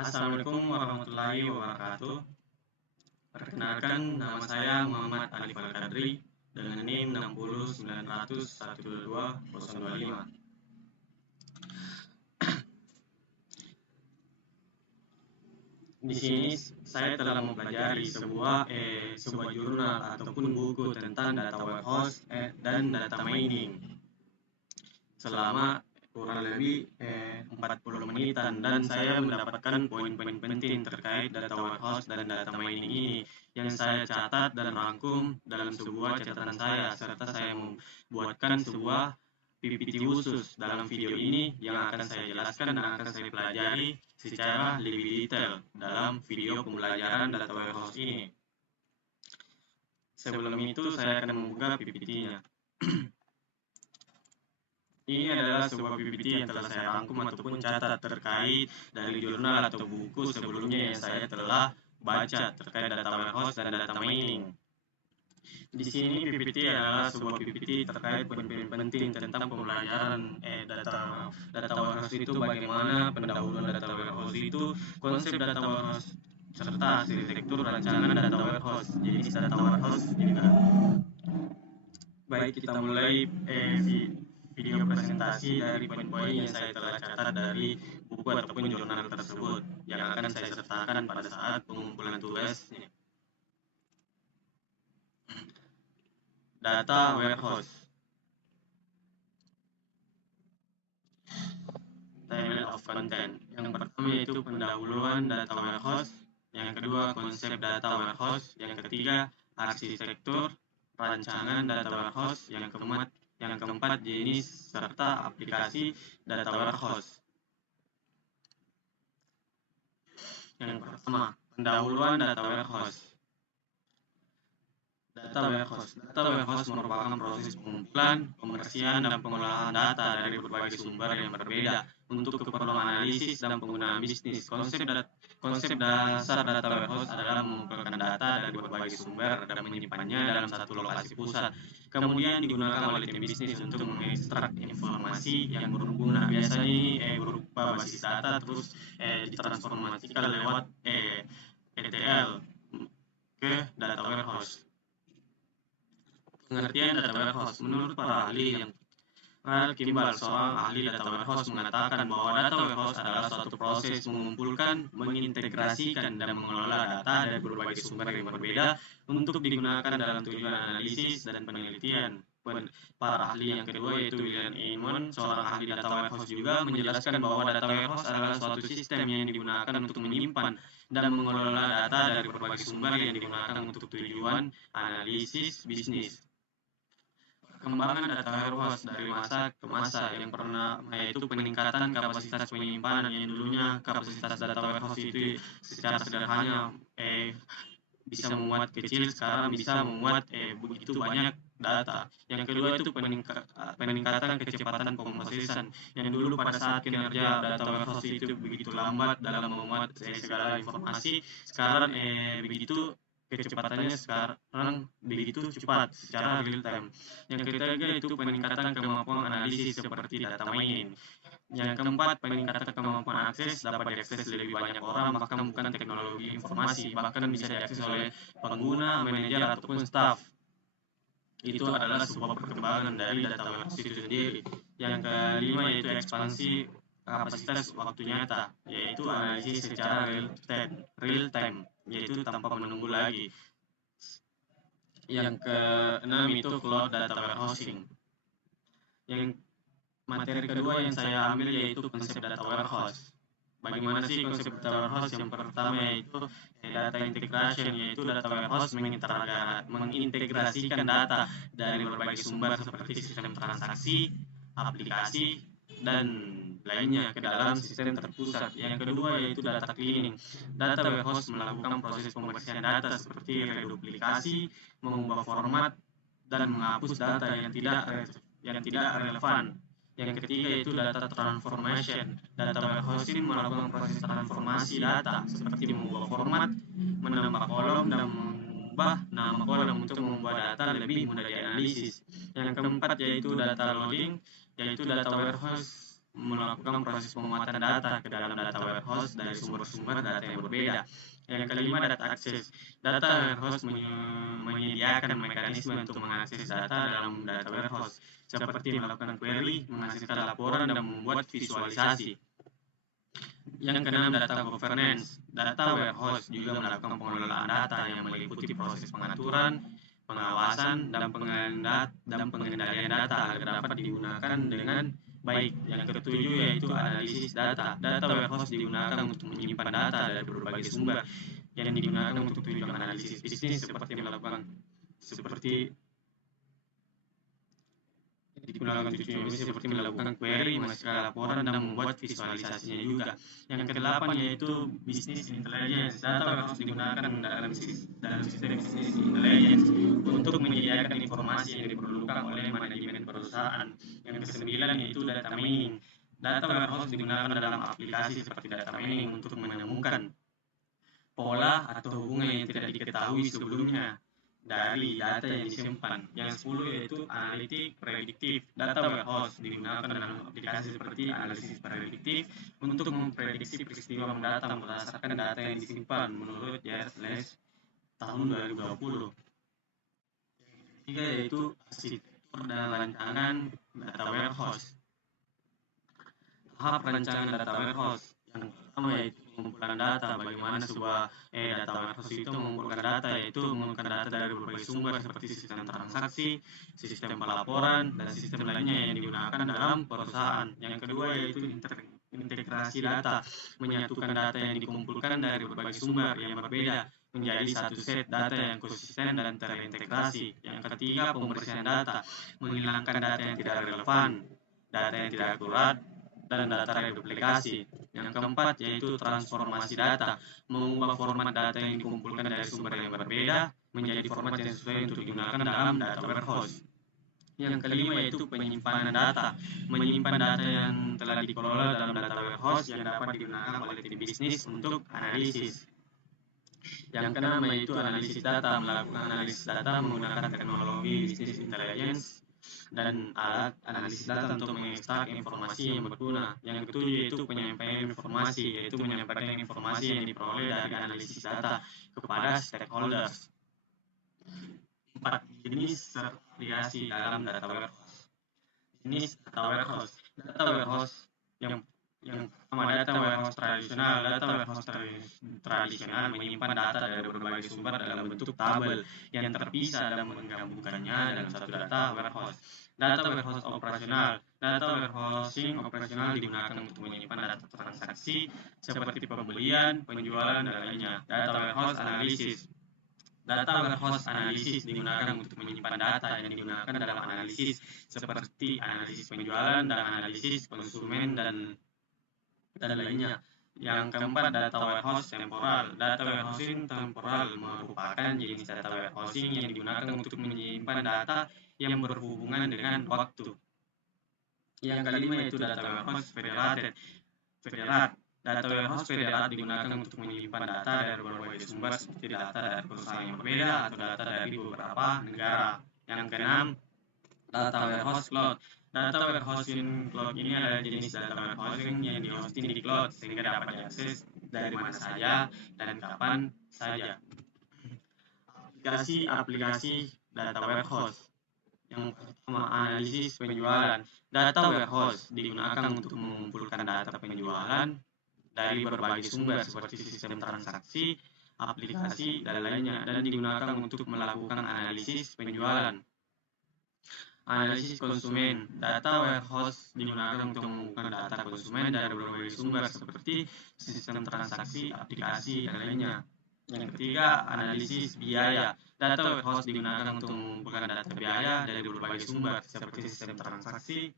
Assalamualaikum warahmatullahi wabarakatuh. Perkenalkan, nama saya Muhammad Alif Al-Kadri dengan NIM 60900122025. Di sini saya telah mempelajari sebuah jurnal ataupun buku tentang data warehouse dan data mining selama kurang lebih 40 menitan, dan saya mendapatkan poin-poin penting terkait data warehouse dan data mining ini yang saya catat dan rangkum dalam sebuah catatan saya, serta saya membuatkan sebuah PPT khusus dalam video ini yang akan saya jelaskan dan akan saya pelajari secara lebih detail dalam video pembelajaran data warehouse ini. Sebelum itu saya akan membuka PPT-nya. Ini adalah sebuah PPT yang telah saya rangkum ataupun catat terkait dari jurnal atau buku sebelumnya yang saya telah baca terkait data warehouse dan data mining. Di sini PPT adalah sebuah PPT terkait poin-poin penting tentang pembelajaran data warehouse itu, bagaimana pendahuluan data warehouse itu, konsep data warehouse, serta arsitektur rancangan data warehouse, jenis data warehouse juga. Baik, kita mulai video presentasi dari poin-poin yang saya telah catat dari buku ataupun jurnal tersebut yang akan saya sertakan pada saat pengumpulan tugasnya. Data warehouse. Table of content. Yang pertama yaitu pendahuluan data warehouse, yang kedua konsep data warehouse, yang ketiga arsitektur rancangan data warehouse, yang keempat jenis serta aplikasi data warehouse. Yang pertama, pendahuluan data warehouse. Data warehouse merupakan proses pengumpulan, pembersihan, dan pengolahan data dari berbagai sumber yang berbeda untuk keperluan analisis dan penggunaan bisnis. Konsep dasar data warehouse adalah mengumpulkan data dari berbagai sumber dan menyimpannya dalam satu lokasi pusat. Kemudian digunakan oleh tim bisnis untuk mengekstrak informasi yang berguna. Biasanya ini berupa basis data, terus ditransformasikan lewat ETL ke data warehouse. Pengertian data warehouse. Menurut para ahli, yang Ralph Kimball, seorang ahli data warehouse, mengatakan bahwa data warehouse adalah suatu proses mengumpulkan, mengintegrasikan, dan mengelola data dari berbagai sumber yang berbeda untuk digunakan dalam tujuan analisis dan penelitian. Para ahli yang kedua yaitu William Aymon, seorang ahli data warehouse, juga menjelaskan bahwa data warehouse adalah suatu sistem yang digunakan untuk menyimpan dan mengelola data dari berbagai sumber yang digunakan untuk tujuan analisis bisnis. Perkembangan data warehouse dari masa ke masa yang pernah, yaitu peningkatan kapasitas penyimpanan. Yang dulunya kapasitas data warehouse itu secara sederhana bisa memuat kecil, sekarang bisa memuat begitu banyak data. Yang kedua itu peningkatan kecepatan pemrosesan. Yang dulu pada saat kinerja data warehouse itu begitu lambat dalam memuat segala informasi, sekarang begitu kecepatannya sekarang begitu cepat secara real time. Yang ketiga itu peningkatan kemampuan analisis seperti data mining. Yang keempat, peningkatan kemampuan akses, dapat diakses lebih banyak orang, bahkan bukan teknologi informasi, bahkan bisa diakses oleh pengguna, manajer, ataupun staff. Itu adalah sebuah perkembangan dari data warehouse itu sendiri. Yang kelima yaitu ekspansi kapasitas waktu nyata, yaitu analisis secara real time, yaitu tanpa menunggu lagi. Yang keenam itu cloud data warehousing. Yang materi kedua yang saya ambil yaitu konsep data warehouse. Bagaimana sih konsep data warehouse? Yang pertama yaitu data integration, yaitu data warehouse mengintegrasikan data dari berbagai sumber seperti sistem transaksi, aplikasi, dan lainnya ke dalam sistem terpusat. Yang kedua yaitu data cleaning. Data warehouse melakukan proses pembersihan data seperti reduplikasi, mengubah format, dan menghapus data yang tidak relevan. Yang ketiga yaitu data transformation. Data warehousing melakukan proses transformasi data seperti mengubah format, menambah kolom, dan mengubah nama kolom untuk membuat data lebih mudah dianalisis. Yang keempat yaitu data loading, yaitu data warehouse melakukan proses pemuatan data ke dalam data warehouse dari sumber-sumber data yang berbeda. Yang kelima, data akses. Data warehouse menyediakan mekanisme untuk mengakses data dalam data warehouse, seperti melakukan query, menghasilkan laporan, dan membuat visualisasi. Yang keenam, data governance. Data warehouse juga melakukan pengelolaan data yang meliputi proses pengaturan, pengawasan, dan pengendalian data agar dapat digunakan dengan baik. Yang ketujuh yaitu analisis data. Data warehouse digunakan untuk menyimpan data dari berbagai sumber yang digunakan untuk tujuan analisis bisnis seperti melakukan query, menghasilkan laporan, dan membuat visualisasinya juga. Yang kedelapan yaitu business intelligence. Data warehouse digunakan dalam sistem business intelligence untuk menyediakan informasi yang diperlukan oleh manajemen perusahaan. Yang kesembilan yaitu data mining. Data warehouse digunakan dalam aplikasi seperti data mining untuk menemukan pola atau hubungan yang tidak diketahui sebelumnya dari data yang disimpan. Yang 10 yaitu analitik prediktif. Data warehouse digunakan dalam aplikasi seperti analisis prediktif untuk memprediksi peristiwa mendatang berdasarkan data yang disimpan menurut JS tahun 2020. Ketiga yaitu arsitektur dan rancangan data warehouse. Tahap rancangan data warehouse yang pertama yaitu pengumpulan data. Bagaimana sebuah data warehouse itu mengumpulkan data, yaitu mengumpulkan data dari berbagai sumber seperti sistem transaksi, sistem pelaporan, dan sistem lainnya yang digunakan dalam perusahaan. Yang kedua yaitu integrasi data, menyatukan data yang dikumpulkan dari berbagai sumber yang berbeda menjadi satu set data yang konsisten dan terintegrasi. Yang ketiga, pembersihan data, menghilangkan data yang tidak relevan, data yang tidak akurat, dan data reduplikasi. Yang keempat yaitu transformasi data, mengubah format data yang dikumpulkan dari sumber yang berbeda menjadi format yang sesuai untuk digunakan dalam data warehouse. Yang kelima yaitu penyimpanan data, menyimpan data yang telah dikelola dalam data warehouse yang dapat digunakan oleh tim bisnis untuk analisis. Yang keenam yaitu analisis data, melakukan analisis data menggunakan teknologi business intelligence dan alat analisis data untuk mengekstrak informasi yang berguna. Yang ketujuh yaitu penyampaian informasi, yaitu menyampaikan informasi yang diperoleh dari analisis data kepada stakeholders. 4. Jenis aplikasi dalam data warehouse. Jenis data warehouse. Data warehouse yang pertama, data warehouse tradisional. Data warehouse tradisional menyimpan data dari berbagai sumber dalam bentuk tabel yang terpisah dan menggabungkannya dalam satu data warehouse. Data warehouse operasional. Data warehousing operasional digunakan untuk menyimpan data transaksi seperti pembelian, penjualan, dan lainnya. Data warehouse analisis. Data warehouse analisis digunakan untuk menyimpan data yang digunakan dalam analisis seperti analisis penjualan dan analisis konsumen dan lainnya. Yang keempat, data warehouse temporal. Data warehousing temporal merupakan jenis data warehousing yang digunakan untuk menyimpan data yang berhubungan dengan waktu. Yang kelima yaitu data warehouse federated. Data warehouse federat digunakan untuk menyimpan data dari berbagai sumber seperti data dari perusahaan yang berbeda atau data dari beberapa negara. Yang keenam, data warehouse cloud. Data warehousing cloud ini adalah jenis data warehousing yang dihosting di cloud sehingga dapat diakses dari mana saja dan kapan saja. Aplikasi data warehouse. Yang pertama, analisis penjualan. Data warehouse digunakan untuk mengumpulkan data penjualan dari berbagai sumber seperti sistem transaksi, aplikasi, dan lainnya, dan digunakan untuk melakukan analisis penjualan. Analisis konsumen. Data warehouse digunakan untuk mengumpulkan data konsumen dari berbagai sumber seperti sistem transaksi, aplikasi, dan lainnya. Yang ketiga, analisis biaya. Data warehouse digunakan untuk mengumpulkan data biaya dari berbagai sumber seperti sistem transaksi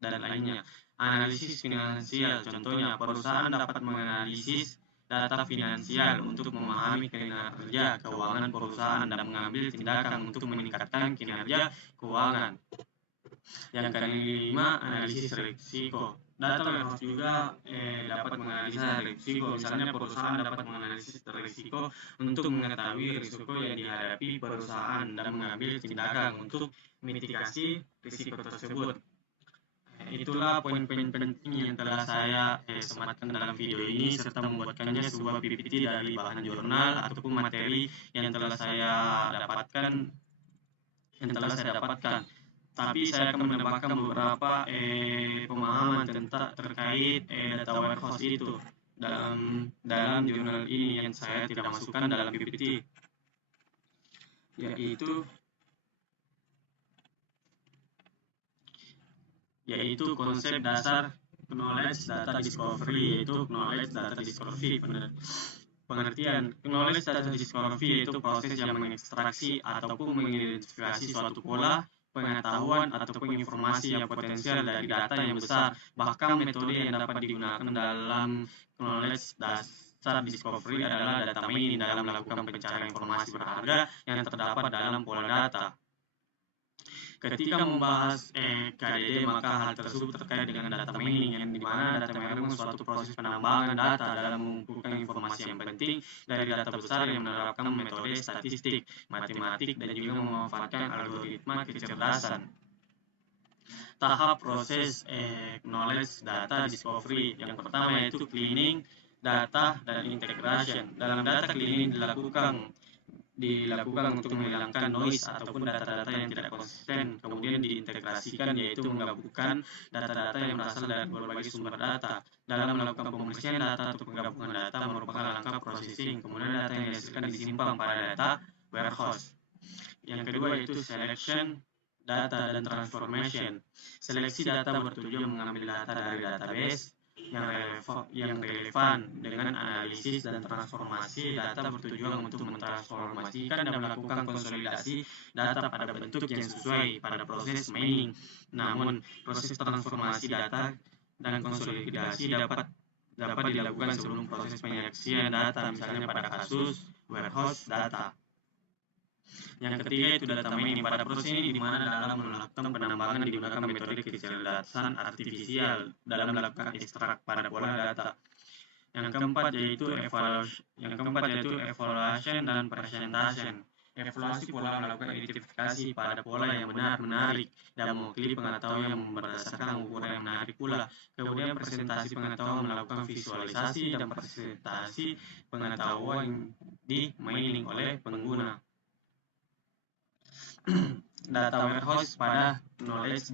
dan lainnya. Analisis finansial. Contohnya, perusahaan dapat menganalisis data finansial untuk memahami kinerja keuangan perusahaan dan mengambil tindakan untuk meningkatkan kinerja keuangan. Yang kelima, analisis risiko. Data warehouse juga dapat menganalisa risiko. Misalnya, perusahaan dapat menganalisis risiko untuk mengetahui risiko yang dihadapi perusahaan dan mengambil tindakan untuk mitigasi risiko tersebut. Itulah poin-poin penting yang telah saya sematkan dalam video ini, serta membuatkannya sebuah PPT dari bahan jurnal ataupun materi yang telah saya dapatkan. Tapi saya akan menambahkan beberapa pemahaman tentang terkait data warehouse itu dalam jurnal ini yang saya tidak masukkan dalam PPT, yaitu konsep dasar knowledge data discovery, yaitu knowledge data discovery. Pengertian knowledge data discovery yaitu proses yang mengekstraksi ataupun mengidentifikasi suatu pola pengetahuan ataupun informasi yang potensial dari data yang besar. Bahkan metode yang dapat digunakan dalam knowledge dasar discovery adalah data mining dalam melakukan pencarian informasi berharga yang terdapat dalam pola data. Ketika membahas KDD, maka hal tersebut terkait dengan data mining, yang dimana data mining suatu proses penambangan data dalam mengumpulkan informasi yang penting dari data besar yang menerapkan metode statistik, matematik, dan juga memanfaatkan algoritma kecerdasan. Tahap proses knowledge data discovery yang pertama yaitu cleaning data dan integration. Dalam data cleaning dilakukan untuk menghilangkan noise ataupun data-data yang tidak konsisten, kemudian diintegrasikan yaitu menggabungkan data-data yang berasal dari berbagai sumber data. Dalam melakukan pembersihan data atau penggabungan data merupakan langkah processing, kemudian data yang dihasilkan disimpan pada data warehouse. Yang kedua yaitu selection data dan transformation. Seleksi data bertujuan mengambil data dari database yang relevan dengan analisis dan transformasi data bertujuan untuk mentransformasikan dan melakukan konsolidasi data pada bentuk yang sesuai pada proses mining. Namun, proses transformasi data dan konsolidasi dapat dilakukan sebelum proses penyaksian data, misalnya pada kasus warehouse data. Yang ketiga itu data mining. Pada proses ini di mana dalam melakukan penambangan digunakan metode kecerdasan artifisial dalam melakukan ekstrak pada pola data. Yang keempat yaitu evaluation dan presentation. Evaluasi pola melakukan identifikasi pada pola yang benar, menarik, dan mewakili pengetahuan yang berdasarkan ukuran yang menarik pula. Kemudian presentasi pengetahuan melakukan visualisasi dan presentasi pengetahuan di mining oleh pengguna. Data warehouse pada knowledge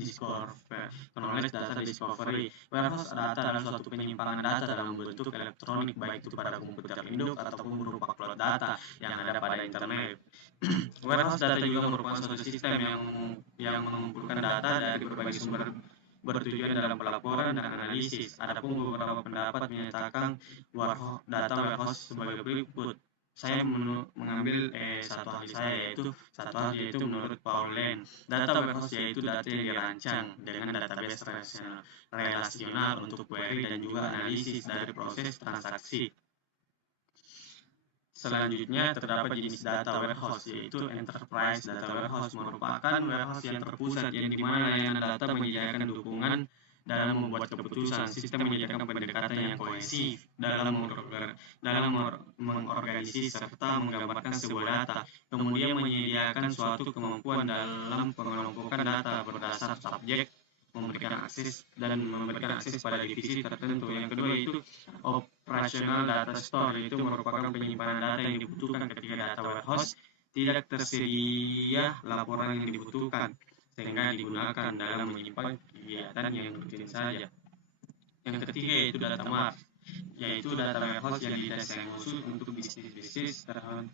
data discovery. Warehouse data adalah suatu penyimpanan data dalam bentuk elektronik, baik itu pada komputer induk ataupun berupa cloud data yang ada pada internet. Warehouse data juga merupakan suatu sistem yang mengumpulkan data dari berbagai sumber bertujuan dalam pelaporan dan analisis. Adapun beberapa pendapat menyatakan data warehouse sebagai berikut. Saya mengambil satu ahli yaitu menurut Paul Lane. Data warehouse yaitu data yang dirancang dengan database relasional untuk query dan juga analisis dari proses transaksi. Selanjutnya terdapat jenis data warehouse yaitu enterprise data warehouse, merupakan warehouse yang terpusat yang dimana layanan data menyediakan dukungan dalam membuat keputusan. Sistem menyediakan pendekatan yang kohesif dalam mengorganisasi serta menggambarkan sebuah data, kemudian menyediakan suatu kemampuan dalam pengelompokan data berdasar subjek, memberikan akses pada divisi tertentu. Yang kedua itu operational data store, yaitu merupakan penyimpanan data yang dibutuhkan ketika data warehouse tidak tersedia laporan yang dibutuhkan, sehingga digunakan dalam menyimpan kegiatan yang rutin saja. Yang ketiga yaitu data mart, yaitu data warehouse yang didesain khusus untuk bisnis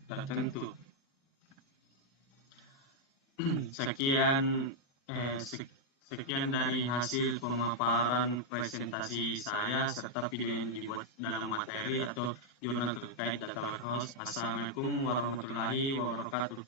tertentu. Sekian dari hasil pemaparan presentasi saya serta video yang dibuat dalam materi atau jurnal terkait data warehouse. Assalamualaikum warahmatullahi wabarakatuh.